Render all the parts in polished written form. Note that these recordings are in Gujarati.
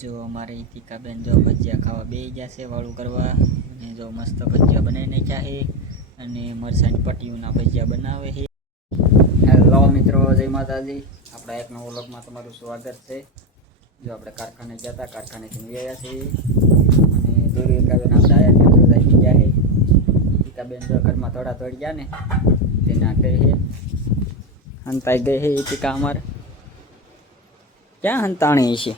जो हमारे ઈતિકા બેન જો ભજીયા ખાવા બેસી ગયા છે વાળું કરવા અને જો મસ્ત ભજીયા બનાવી નાખ્યા છે અને મરચાંની પટ્ટીઓના ભજીયા બનાવે છે। હેલો મિત્રો, જય માતાજી। આપણા એક નવો વ્લોગમાં તમારું સ્વાગત છે। જો આપણે કારખાને ગયા હતા, કારખાનેથી આવ્યા છીએ અને દોરી ઈતિકા બેન આપણે આયા ત્યાં લઈ ગયા છે। ઈતિકા બેન જો ઘરમાં થોડા તોડી ગયા ને તેના કહે છે હંતાઈ ગઈ છે ઈતિકા અમારે। ક્યાં હંતાણી છે?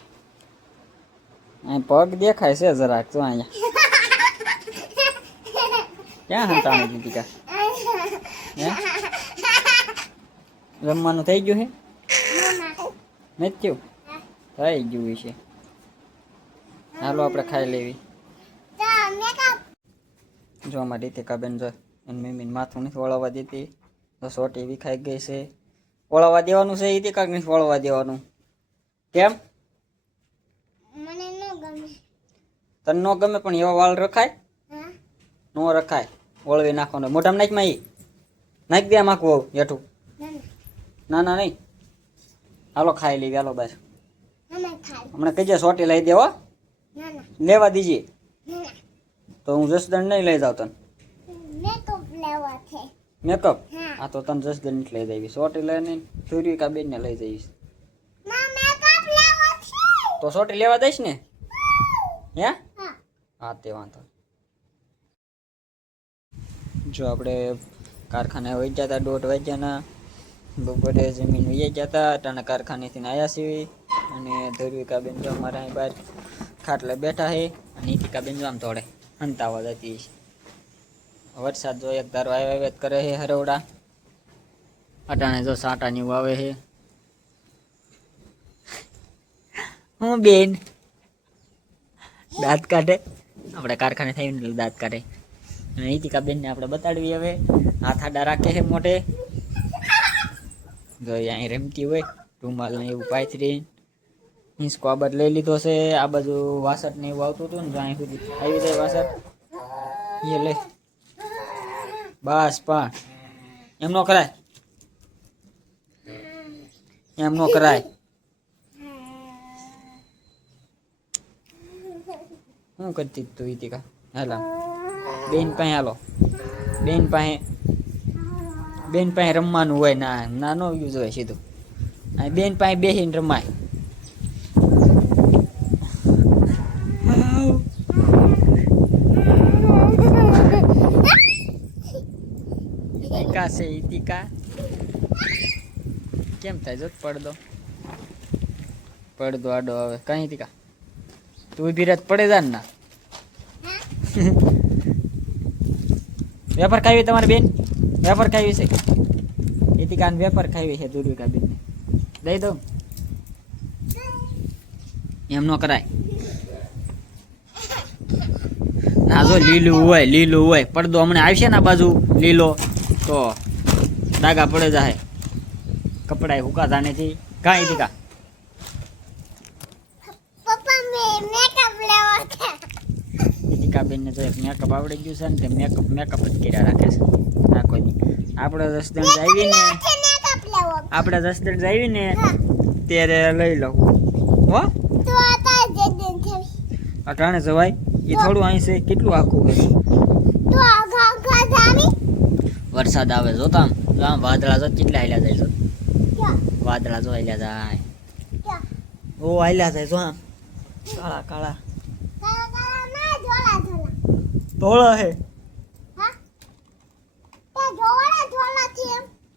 पग देखाय से जरा तो अँ क्या हंताणी दीदी का रमवानुं थई गयुं है नहीं थयुं थई गयुं छे। हालो आपणे खाई लेवी। जो अमारी ईतिका बेन जो एनी मम्मी माथुं नहीं वळाववा देती तो सोटी एवी खाई गई छे। वळाववा देवानुं छे ईतिका के नहीं वळाववा देवानुं? केम तने नो गमे पण एवा वाल रखाय नो रखाय। वळवी नाखवानो मोढामां नाख माई नाख दे माखवो हेठुं ना ना नहीं। हालो खाई लेवी। हालो बस हमणे कहीजे सोटी लई दे हो लेवा दीजिए तो हूँ जसदण नहीं लई जाव तने मेकअप लेवा छे। मेकअप हाँ तो तने जसदण नहीं लई जावी। सोटी लईने सूर्यका बेन ने लई जईश तो सोटी लेवा दईश ने हे हाँ ते वांधो। जो आपणे कारखाने वही गया था 1:30 वाग्याना बपोरे जमीन वही गया था। अटाणे कारखानेथी आया छीए अने धर्विका बेन जो अमारे अहीं बहार खाटले बैठा है अने ईतिका बेन जो आम थोड़े हंतावा जती है। वरसाद जो एक धारो आवे करे है हरवड़ा। अटाणे जो साटानी वावे है। हूँ बेन दांत काढे આપણે કારખાને થઈને દાંત કાઢે અને ઈતિકા બેન ને આપણે બતાડવી હવે હાથ આડા રાખે છે મોઢે। જો અહીં રમતી હોય રૂમાલ ને એવું પાથરી હિંચકો આ બાજુ લઈ લીધો છે। આ બાજુ વાસટ ને એવું આવતું હતું ને જો અહીં સુધી આવી જાય વાસટ એ લે બસ પણ એમ નો કરાય એમ નો કરાય। શું કરતી તું ઈતિકા? હાલો બેન પાસે હાલો બેન પાસે રમવાનું હોય ના ના નો યુઝ હોય સીધું આ બેન પાસે બેસીને રમાય। ઈતિકા છે ઈતિકા કેમ થાય જો પડદો આડો આવે કઈ ઈતિકા તું ઊભી રહે પડે જા ને ના। વેપાર ખાવી તમારી બેન વેપાર ખાવી છે ઈતિકા ને વેપાર ખાવી છે ધ્રુવિકા બેન ને દઈ દઉં એમ નો કરાય ના। જો લીલું હોય પડદો હમણાં આવશે ને બાજુ લીલો તો ડાગા પડે જાય કપડા હુકાતા નથી કાંઈ ઈતિકા ઈતિકા બેન ને તો એક મેકઅપ આવડી ગયું છે ને તે મેકઅપ જ કર્યા રાખે છે આખો દી। આપણે જસદણ જાવી ને ત્યારે લઈ લઉં હો અટાણે જવાય એ થોડું અહીં છે કેટલું આખું છે। વરસાદ આવે જોતા આમ વાદળા જો કેટલા હાલ્યા જાય જો વાદળા જો હાલ્યા જાય ઓ હાલ્યા જાય જો આમ કાળા કાળા ધોળા હે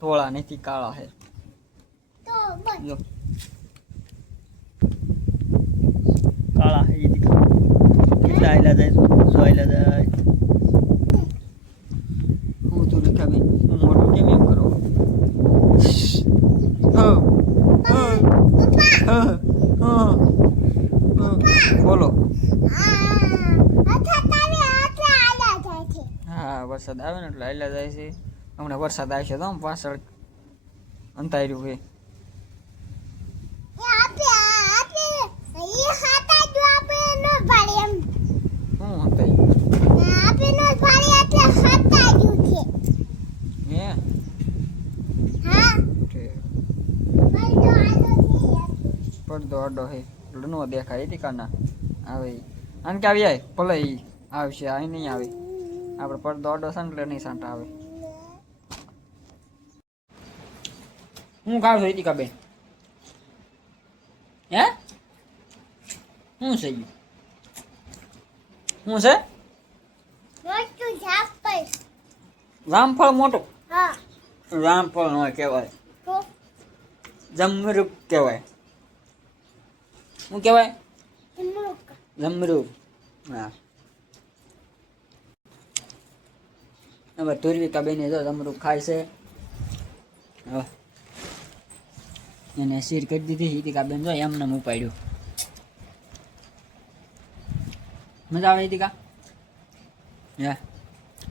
ધોળા નથી કાળા હે જો કાળા હે કેટલા હાલ્યા જાય જો હાલ્યા જાય। હું તું લખાવી મોટું કેમ એમ કરો બોલો હા વરસાદ આવે ને એટલે હાલ્યા જાય છે। હમણાં વરસાદ આવશે તો પાછળ અંધાર્યું છે। પડદો આડો છે નો દેખાય હતી કાના આવે આને કે આવી જાય ભલે ઈ આવશે આ નહીં આવે આપણે પડદો અડો છે ને એટલે નહીં સાંટા આવે હું ખાવ છું હતી બેન હે શું છે ઈ? શું છે રામફળ મોટું રામફળ નો કહેવાય જમરૂક કહેવાય શું કહેવાય જમરૂક હા હવે ધુરવિકા બેને જો જમરૂક ખાય છે હવે એને શીર કરી દીધી હિતિકા બેન જો એમને ઉપાડ્યું મજા આવે હિતિકા હે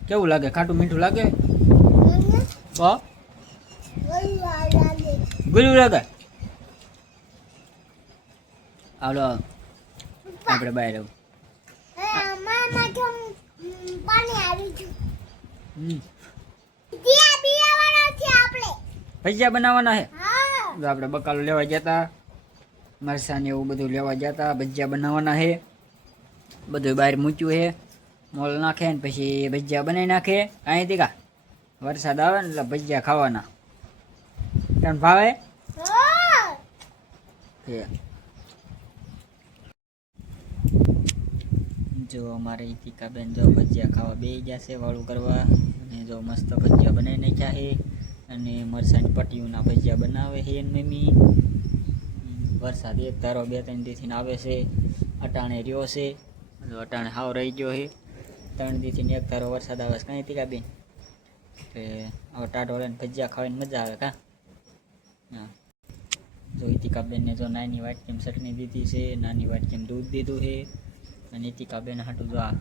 કેવું લાગે ખાટું મીઠું લાગે ગુલું લાગે આવડો આપણે બહાર આવું ભજીયા બનાવવાના છે તો આપણે બકાલો લેવા જતા મરસાં ને એવું બધું લેવા જતા ભજીયા બનાવવાના છે બધું બહાર મૂક્યું છે મોલ નાખે ને પછી ભજીયા બનાવી નાખે કાંઈ દીકા વરસાદ આવે ને એટલે ભજીયા ખાવાના તને ભાવે જો અમારે ઈતિકાબેન જો ભજીયા ખાવા બેસી જશે વાળું કરવા અને જો મસ્ત ભજીયા બનાવી નાખ્યા છે અને મરસાની પટ્ટીઓના ભજીયા બનાવે છે મમ્મી વરસાદ એક ધારો 2-3 દીથી આવે છે અટાણે રહ્યો છે અટાણે હાવ રહી ગયો છે 3 દીથી એક ધારો વરસાદ આવે છે કાંઈ ઈતિકાબેન કે હવે ટાઢો લઈને ભજીયા ખાવાની મજા આવે કા હા જો ઈતિકાબેનને જો નાની વાટકીમ ચટણી દીધી છે નાની વાટકીમ દૂધ દીધું છે અને ઈતિકાબેન હાટું જો આ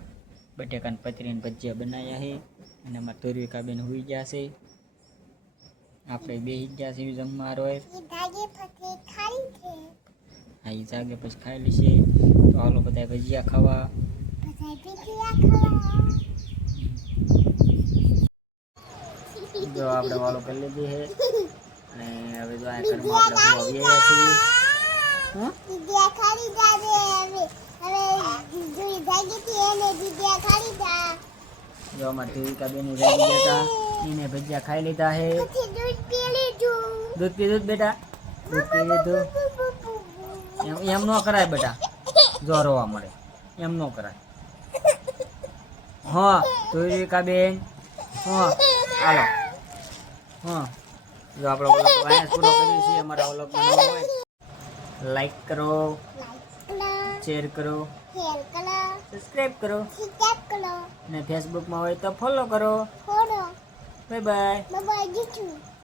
બટેકાને પતરીને ભજીયા બનાવ્યા છે અને અમારા ધુરવિકાબેન હુઈ ગયા છે આપણે બેસી ગયા છીએ જમવા રોય હા એ જાગે પછી ખાઈ લેશે તો હાલો બધા ભજીયા ખાવા જો આપણે વાલો કરી લીધી છે અને હવે જો આ ઘરમાં આપણે આવ્યા છીએ જો અમારે ધુરવિકાબેન રહી ગયા હતા એને ભજીયા ખાઈ લીધા છે દૂધ પીધું બેટા દૂધ પી લીધું એમ ન કરાય બેટા જો રોવા મળે એમ ન કરાય હા ધુરવિકાબેન હા હાલો હા જો આપણે વાયસ પૂરો કરીએ છીએ અમારા વ્લોગ બનાવવો હોય લાઈક કરો શેર કરો સબસ્ક્રાઇબ કરો અને ફેસબુકમાં હોય તો ફોલો કરો બાય બાય